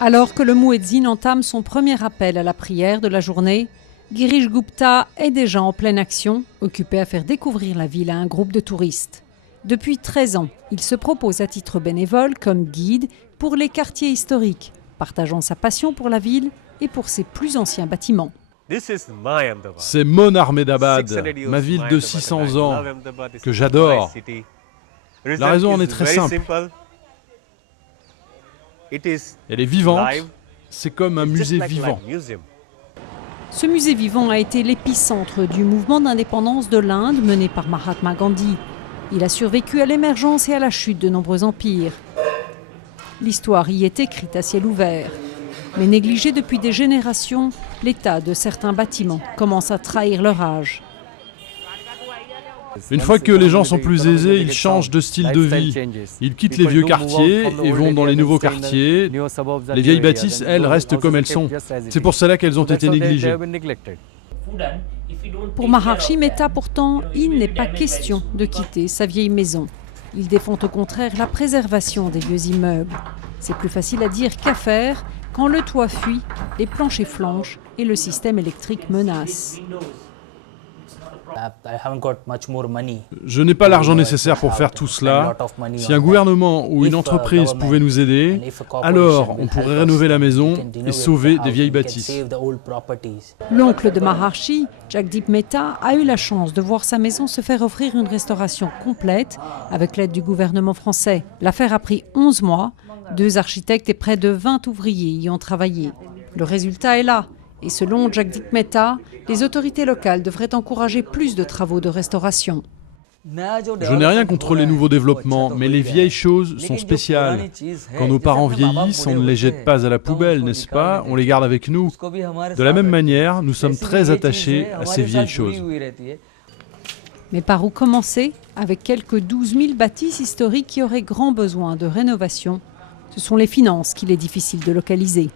Alors que le muezzin entame son premier appel à la prière de la journée, Girish Gupta est déjà en pleine action, occupé à faire découvrir la ville à un groupe de touristes. Depuis 13 ans, il se propose à titre bénévole comme guide pour les quartiers historiques, partageant sa passion pour la ville et pour ses plus anciens bâtiments. C'est mon Ahmedabad, ma ville de 600 ans, que j'adore. La raison en est très simple. Elle est vivante, c'est comme un musée vivant. Ce musée vivant a été l'épicentre du mouvement d'indépendance de l'Inde mené par Mahatma Gandhi. Il a survécu à l'émergence et à la chute de nombreux empires. L'histoire y est écrite à ciel ouvert. Mais négligé depuis des générations, l'état de certains bâtiments commence à trahir leur âge. Une fois que les gens sont plus aisés, ils changent de style de vie. Ils quittent les vieux quartiers et vont dans les nouveaux quartiers. Les vieilles bâtisses, elles, restent comme elles sont. C'est pour cela qu'elles ont été négligées. Pour Maharshi Mehta, pourtant, il n'est pas question de quitter sa vieille maison. Il défend au contraire la préservation des vieux immeubles. C'est plus facile à dire qu'à faire quand le toit fuit, les planchers flanchent et le système électrique menace. Je n'ai pas l'argent nécessaire pour faire tout cela. Si un gouvernement ou une entreprise pouvait nous aider, alors on pourrait rénover la maison et sauver des vieilles bâtisses. L'oncle de Maharshi, Jagdeep Mehta, a eu la chance de voir sa maison se faire offrir une restauration complète avec l'aide du gouvernement français. L'affaire a pris 11 mois. 2 architectes et près de 20 ouvriers y ont travaillé. Le résultat est là. Et selon Jagdeep Mehta, les autorités locales devraient encourager plus de travaux de restauration. Je n'ai rien contre les nouveaux développements, mais les vieilles choses sont spéciales. Quand nos parents vieillissent, on ne les jette pas à la poubelle, n'est-ce pas? On les garde avec nous. De la même manière, nous sommes très attachés à ces vieilles choses. Mais par où commencer? Avec quelques 12 000 bâtisses historiques qui auraient grand besoin de rénovation, ce sont les finances qu'il est difficile de localiser.